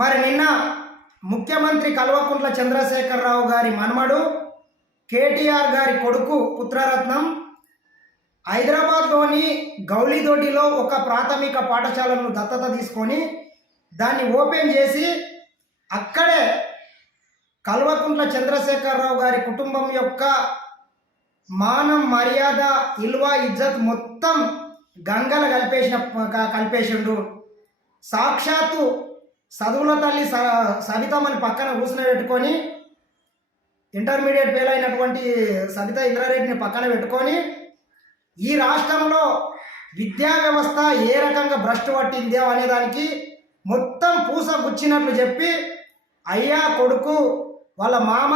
మరి నిన్న ముఖ్యమంత్రి కల్వకుంట్ల చంద్రశేఖరరావు గారి మనమడు కేటీఆర్ గారి కొడుకు పుత్రరత్నం హైదరాబాద్లోని గౌలిదొడ్డిలో ఒక ప్రాథమిక పాఠశాలను దత్తత తీసుకొని దాన్ని ఓపెన్ చేసి అక్కడే కల్వకుంట్ల చంద్రశేఖరరావు గారి కుటుంబం యొక్క మానం మర్యాద ఇల్వ ఇజ్జత్ మొత్తం గంగల కలిపేసిన కలిపేసిండు. సాక్షాత్తు చదువుల తల్లి స- సవితమ్మని పక్కన కూర్చుని పెట్టుకొని ఇంటర్మీడియట్ ఫెయిల్ అయినటువంటి సవిత ఇంద్రారెడ్డిని పక్కన పెట్టుకొని ఈ రాష్ట్రంలో విద్యా వ్యవస్థ ఏ రకంగా భ్రష్టు పట్టిందో అనేదానికి మొత్తం పూస గుచ్చినట్లు చెప్పి అయ్యా కొడుకు వాళ్ళ మామ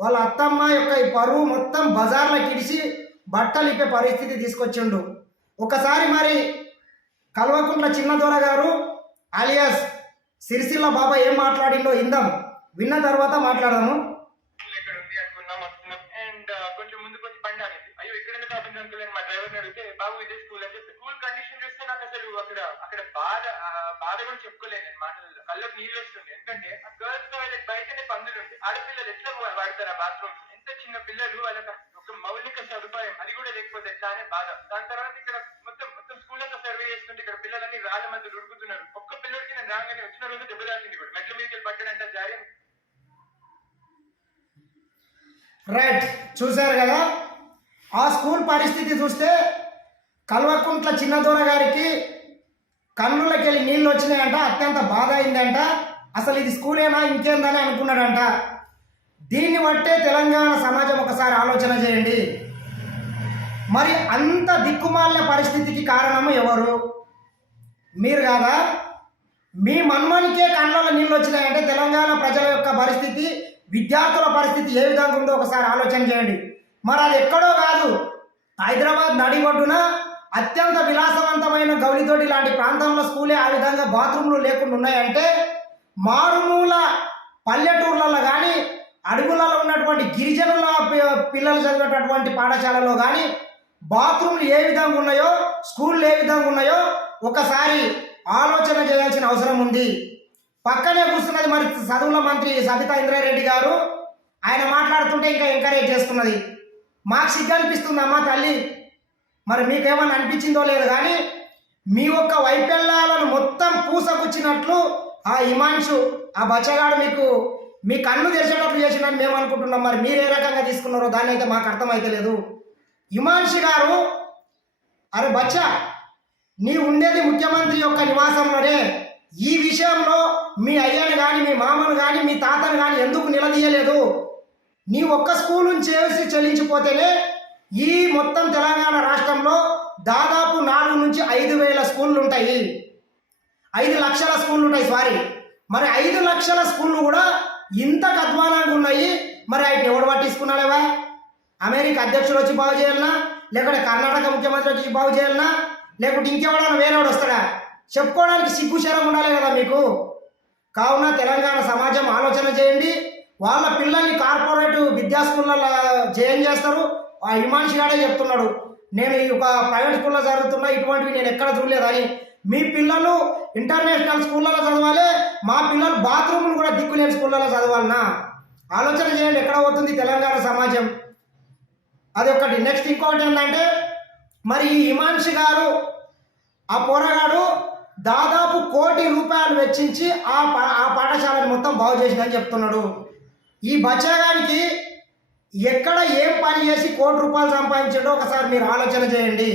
వాళ్ళ అత్తమ్మ యొక్క ఈ పరువు మొత్తం బజార్లో ఇడిచి బట్టలు ఇప్పే పరిస్థితి తీసుకొచ్చిండు. ఒకసారి మరి కల్వకుంట్ల చిన్నదొర గారు అలియాస్ సిరిసిల్ల బాబా ఏం మాట్లాడిండో ఇందాం. విన్న తర్వాత మాట్లాడాను ఇక్కడ ఉంది uh, అనుకున్నాం అండ్ కొంచెం ముందుకు వచ్చి బండి అనేది అయ్యో ఇక్కడ ఎందుకు ఆపింది మా డ్రైవర్ అడిగితే బాబు ఇదే స్కూల్ అని చెప్పి. స్కూల్ కండిషన్ చూస్తే నాకు అసలు అక్కడ అక్కడ బాధ బాధ కూడా చెప్పుకోలేను నేను మాటల్లో. కళ్ళకు నీళ్ళు వస్తుంది. ఎందుకంటే ఆ గర్ల్స్ టాయిలెట్ బయటనే పందులు ఉంది ఆడపిల్లలు ఎట్లా వాడతారు ఆ బాత్రూమ్ ఎంత చిన్న పిల్లలు వాళ్ళకి ఒక మౌలిక సదుపాయం. అది కూడా లేకపోతే ఎట్లా బాధ. దాని తర్వాత ఇక్కడ మొత్తం మొత్తం స్కూల్ అంతా సర్వే చేస్తుంటే ఇక్కడ పిల్లలన్నీ రాళ్ళ మధ్య ఉరుకుతున్నారు ఒక్క పిల్లడికి నేను రాగానే వచ్చిన రోజు దెబ్బ తాకింది కూడా. మెట్ల మీదకి వెళ్ళి పడ్డాడంటే జారీ. రైట్ చూశారు కదా? ఆ స్కూల్ పరిస్థితి చూస్తే కల్వకుంట్ల చిన్నదొర గారికి కన్నులకి వెళ్ళి నీళ్ళు వచ్చినాయంట అత్యంత బాధ అయిందంట. అసలు ఇది స్కూలేనా ఇంకేందని అనుకున్నాడంట. దీన్ని బట్టే తెలంగాణ సమాజం ఒకసారి ఆలోచన చేయండి. మరి అంత దిక్కుమాలిన పరిస్థితికి కారణము ఎవరు? మీరు కాదా? మీ మన్మనికే కళ్ళలో నీళ్ళు వచ్చినాయంటే తెలంగాణ ప్రజల యొక్క పరిస్థితి విద్యార్థుల పరిస్థితి ఏ విధంగా ఉందో ఒకసారి ఆలోచన చేయండి. మరి అది ఎక్కడో కాదు. హైదరాబాద్ నడిబొడ్డున అత్యంత విలాసవంతమైన గౌలితోటి లాంటి ప్రాంతంలో స్కూలే ఆ విధంగా బాత్రూమ్లు లేకుండా ఉన్నాయంటే మారుమూల పల్లెటూర్లలో కానీ అడుగులలో ఉన్నటువంటి గిరిజనుల పిల్లలు చదివేటటువంటి పాఠశాలలో కానీ బాత్రూమ్లు ఏ విధంగా ఉన్నాయో స్కూళ్ళు ఏ విధంగా ఉన్నాయో ఒకసారి ఆలోచన చేయాల్సిన అవసరం ఉంది. పక్కనే కూర్చున్నది మరి చదువుల మంత్రి సబితా ఇంద్రారెడ్డి గారు. ఆయన మాట్లాడుతుంటే ఇంకా ఎంకరేజ్ చేస్తున్నది. మాకు సిగ్గు అనిపిస్తుందమ్మా తల్లి. మరి మీకేమన్నా అనిపించిందో లేదు కానీ మీ యొక్క వైఫల్యాలను మొత్తం పూసకొచ్చినట్లు ఆ ఇమాన్షు ఆ బచ్చగాడు మీకు మీ కన్ను తెరిచేటట్లు చేసినట్టు మేము అనుకుంటున్నాం. మరి మీరు ఏ రకంగా తీసుకున్నారో దాన్ని అయితే మాకు అర్థమైతే లేదు ఇమాన్షి గారు అరే బచ్చా నీ ఉండేది ముఖ్యమంత్రి యొక్క నివాసంలోనే ఈ విషయంలో మీ అయ్యను కానీ మీ మామను కానీ మీ తాతను కానీ ఎందుకు నిలదీయలేదు? నీ ఒక్క స్కూల్ నుంచి చేసి చెల్లించిపోతేనే ఈ మొత్తం తెలంగాణ రాష్ట్రంలో దాదాపు నాలుగు నుంచి ఐదు వేల స్కూళ్ళు ఉంటాయి. ఐదు లక్షల స్కూళ్ళు ఉంటాయి సారీ. మరి ఐదు లక్షల స్కూళ్ళు కూడా ఇంత అధ్వానంగా ఉన్నాయి. మరి ఆయన ఎవడు పట్టించుకున్నాడేవా అమెరికా అధ్యక్షుడు వచ్చి బాగు చేయాలన్నా లేకుంటే కర్ణాటక ముఖ్యమంత్రి వచ్చి బాగు చేయాలన్నా లేకుంటే ఇంకెవడన్నా వేరేవాడు వస్తాడా? చెప్పుకోవడానికి సిగ్గుశరం ఉండాలి కదా మీకు? కావున తెలంగాణ సమాజం ఆలోచన చేయండి. వాళ్ళ పిల్లల్ని కార్పొరేట్ విద్యా స్కూళ్ళలో జయం చేస్తారు. ఆ హిమాన్షి గాడే చెప్తున్నాడు. నేను ఈ ఒక ప్రైవేట్ స్కూల్లో జరుగుతున్నా ఇటువంటివి నేను ఎక్కడ చూడలేదని మీ పిల్లలు ఇంటర్నేషనల్ స్కూళ్ళలో చదవాలి. మా పిల్లలు బాత్రూమ్లు కూడా దిక్కులేని స్కూళ్ళలో చదవాలన్నా. ఆలోచన చేయండి ఎక్కడ అవుతుంది తెలంగాణ సమాజం. అదొకటి నెక్స్ట్ ఇంకొకటి ఏంటంటే మరి ఈ హిమాంషి గారు ఆ పోరగాడు దాదాపు కోటి రూపాయలు వెచ్చించి ఆ పా- ఆ పాఠశాలను మొత్తం బాగు చేసిందని చెప్తున్నాడు. ఈ బచ్చాగానికి ఎక్కడ ఏం పని చేసి కోటి రూపాయలు సంపాదించాడో ఒకసారి మీరు ఆలోచన చేయండి.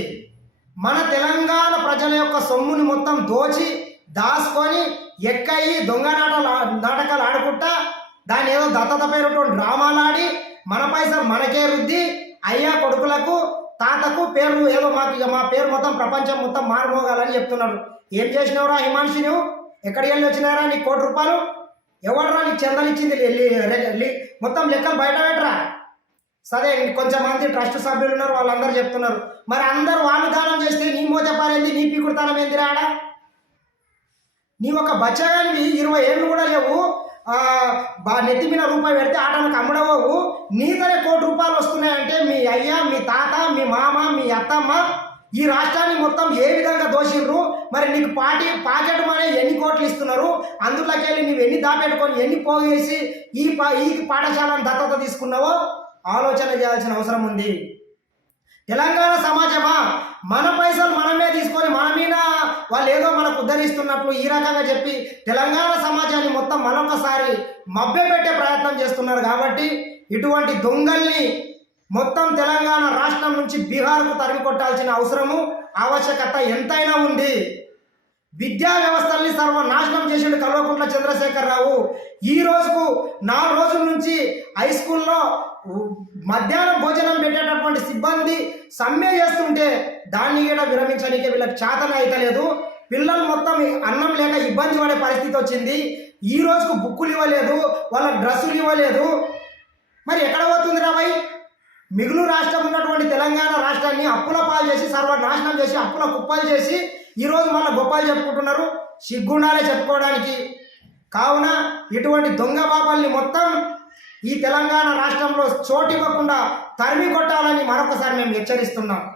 మన తెలంగాణ ప్రజల యొక్క సొమ్ముని మొత్తం దోచి దాచుకొని ఎక్కయి దొంగ నాటలు నాటకాలు ఆడుకుంటా దాన్ని ఏదో దత్తత పేరుతో డ్రామాలు ఆడి మన పైసలు మనకే రుద్ది అయ్యా కొడుకులకు తాతకు పేరు ఏదో మాకు ఇక మా పేరు మొత్తం ప్రపంచం మొత్తం మారుమోగాలని చెప్తున్నాడు ఏం చేసినవరా హిమాంశి నువ్వు? ఎక్కడికి వెళ్ళి వచ్చినారా నీకు కోటి రూపాయలు? ఎవడరా నీకు చెందలిచ్చింది మొత్తం లెక్కలు బయట పెట్టరా? సరే కొంచెం మంది ట్రస్ట్ సభ్యులు ఉన్నారు వాళ్ళందరూ చెప్తున్నారు. మరి అందరూ వాళ్ళు దానం చేస్తే నీ మోతపారేంది నీ పీకుడుతానం ఏంది రాడా నీ ఒక బచ్చగానివి ఇరవై ఏళ్ళు కూడా లేవు. నెత్తి మీద రూపాయి పెడితే ఆటలకు అమ్మడవు నీతోనే కోటి రూపాయలు వస్తున్నాయంటే మీ అయ్య మీ తాత మీ మామ మీ అత్తమ్మ ఈ రాష్ట్రాన్ని మొత్తం ఏ విధంగా దోషిండ్రు? మరి నీకు పాటి పాకెట్ మనీ ఎన్ని కోట్లు ఇస్తున్నారు? అందులోకి వెళ్ళి నువ్వు ఎన్ని దాపెట్టుకొని ఎన్ని పోగేసి ఈ పా ఈ పాఠశాలను దత్తత తీసుకున్నావో ఆలోచన చేయాల్సిన అవసరం ఉంది. తెలంగాణ సమాజమా? మన పైసలు మనమే తీసుకొని మన మీద వాళ్ళు ఏదో మనకు ఉద్ధరిస్తున్నట్లు ఈ రకంగా చెప్పి తెలంగాణ సమాజాన్ని మొత్తం మరొకసారి మభ్యపెట్టే ప్రయత్నం చేస్తున్నారు కాబట్టి ఇటువంటి దొంగల్ని మొత్తం తెలంగాణ రాష్ట్రం నుంచి బీహార్కు తరిమి కొట్టాల్సిన అవసరము ఆవశ్యకత ఎంతైనా ఉంది. విద్యా వ్యవస్థల్ని సర్వనాశనం చేసిండు కల్వకుంట్ల చంద్రశేఖరరావు. ఈ రోజుకు నాలుగు రోజుల నుంచి హై స్కూల్లో మధ్యాహ్నం భోజనం పెట్టేటటువంటి సిబ్బంది సమ్మె చేస్తుంటే దాన్ని కూడా విరమించడానికి వీళ్ళకి చేతన అయితలేదు పిల్లలు మొత్తం అన్నం లేక ఇబ్బంది పడే పరిస్థితి వచ్చింది. ఈ రోజుకు బుక్కులు ఇవ్వలేదు వాళ్ళ డ్రెస్సులు ఇవ్వలేదు. మరి ఎక్కడ పోతుంది రాబాయ్ మిగులు రాష్ట్రం ఉన్నటువంటి తెలంగాణ రాష్ట్రాన్ని అప్పుల పాలు చేసి సర్వనాశనం చేసి అప్పుల కుప్పలు చేసి ఈరోజు మన గొప్పలు చెప్పుకుంటున్నారు సిగ్గుండాలే చెప్పుకోవడానికి. కావున ఇటువంటి దొంగ పాపాల్ని మొత్తం ఈ తెలంగాణ రాష్ట్రంలో చోటివ్వకుండా తరిమి కొట్టాలని మరొకసారి మేము హెచ్చరిస్తున్నాం.